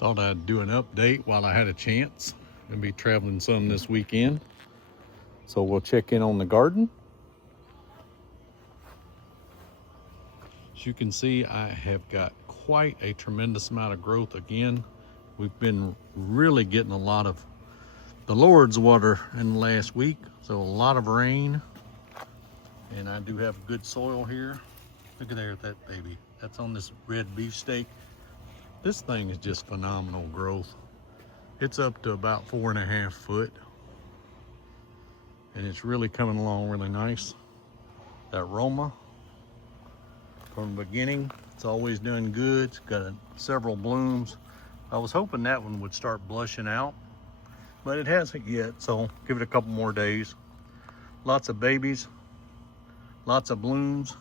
Thought I'd do an update while I had a chance. I'll be traveling some this weekend. So we'll check in on the garden. As you can see, I have got quite a tremendous amount of growth again. We've been really getting a lot of the Lord's water in the last week. So a lot of rain. And I do have good soil here. Look at there, that baby. That's on this red beefsteak. This thing is just phenomenal growth. It's up to about 4.5 foot. And it's really coming along really nice. That Roma, from the beginning, it's always doing good. It's got several blooms. I was hoping that one would start blushing out, but it hasn't yet, so give it a couple more days. Lots of babies, lots of blooms,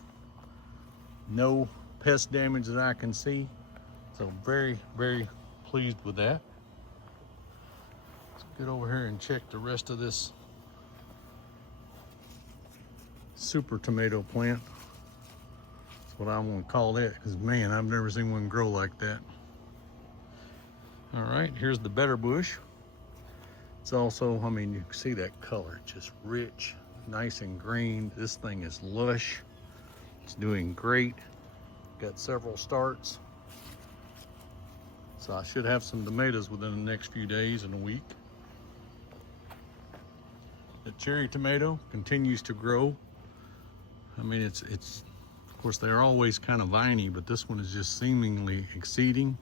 no pest damage that I can see. So very, very pleased with that. Let's get over here and check the rest of this super tomato plant. That's what I want to call it, because man, I've never seen one grow like that. All right, here's the better bush. It's also, I mean, you can see that color, just rich, nice and green. This thing is lush. It's doing great. Got several starts. So I should have some tomatoes within the next few days and a week. The cherry tomato continues to grow. I mean, it's of course they're always kind of viney, but this one is just seemingly exceeding.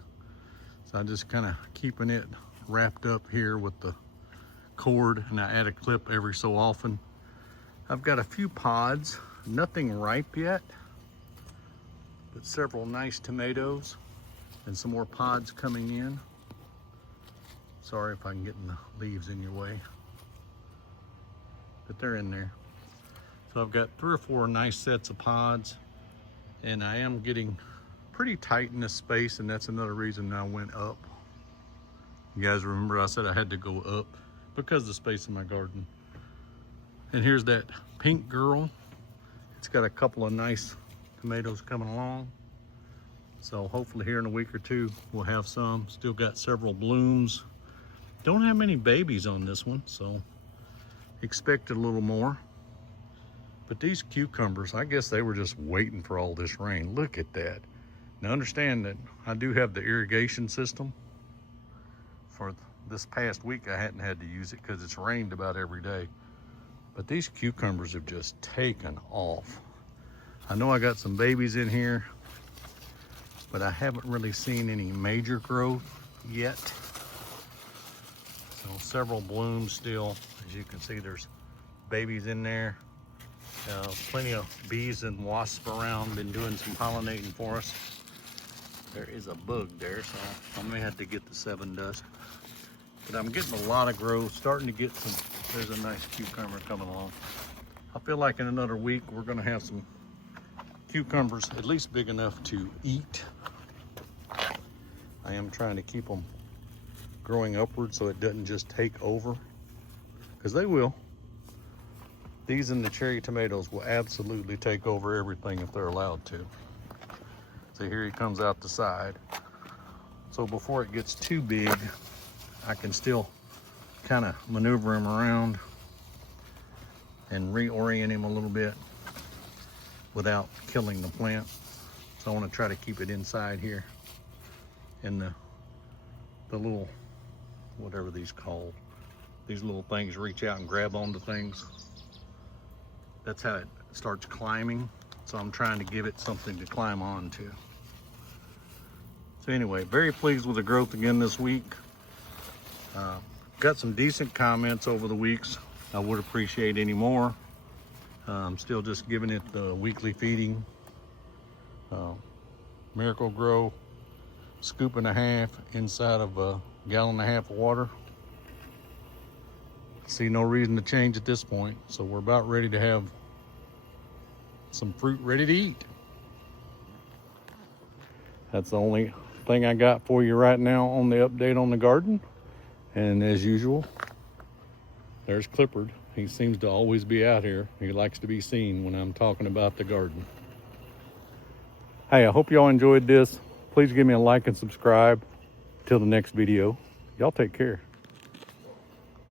So I'm just kind of keeping it wrapped up here with the cord, and I add a clip every so often. I've got a few pods, nothing ripe yet, but several nice tomatoes. And some more pods coming in. Sorry if I'm getting the leaves in your way, but they're in there. So I've got 3 or 4 nice sets of pods, and I am getting pretty tight in this space, and that's another reason I went up. You guys remember I said I had to go up because of the space in my garden. And here's that pink girl. It's got a couple of nice tomatoes coming along. So hopefully here in a week or two, we'll have some. Still got several blooms. Don't have many babies on this one, so expected a little more. But these cucumbers, I guess they were just waiting for all this rain. Look at that. Now understand that I do have the irrigation system. For this past week, I hadn't had to use it because it's rained about every day. But these cucumbers have just taken off. I know I got some babies in here, but I haven't really seen any major growth yet. So several blooms still. As you can see, there's babies in there. Plenty of bees and wasps around, been doing some pollinating for us. There is a bug there, so I may have to get the 7 dust. But I'm getting a lot of growth, starting to get some. There's a nice cucumber coming along. I feel like in another week, we're gonna have some cucumbers at least big enough to eat. I am trying to keep them growing upward so it doesn't just take over, because they will. These and the cherry tomatoes will absolutely take over everything if they're allowed to. So here he comes out the side. So before it gets too big, I can still kind of maneuver him around and reorient him a little bit without killing the plant. So I want to try to keep it inside here in the little, whatever these called. These little things reach out and grab onto things. That's how it starts climbing. So I'm trying to give it something to climb onto. So anyway, very pleased with the growth again this week. Got some decent comments over the weeks. I would appreciate any more. I'm still just giving it the weekly feeding. Miracle Grow, 1.5 scoops inside of a 1.5 gallons of water. See no reason to change at this point. So we're about ready to have some fruit ready to eat. That's the only thing I got for you right now on the update on the garden. And as usual, there's Clifford. He seems to always be out here. He likes to be seen when I'm talking about the garden. Hey, I hope y'all enjoyed this. Please give me a like and subscribe. Till the next video, y'all take care.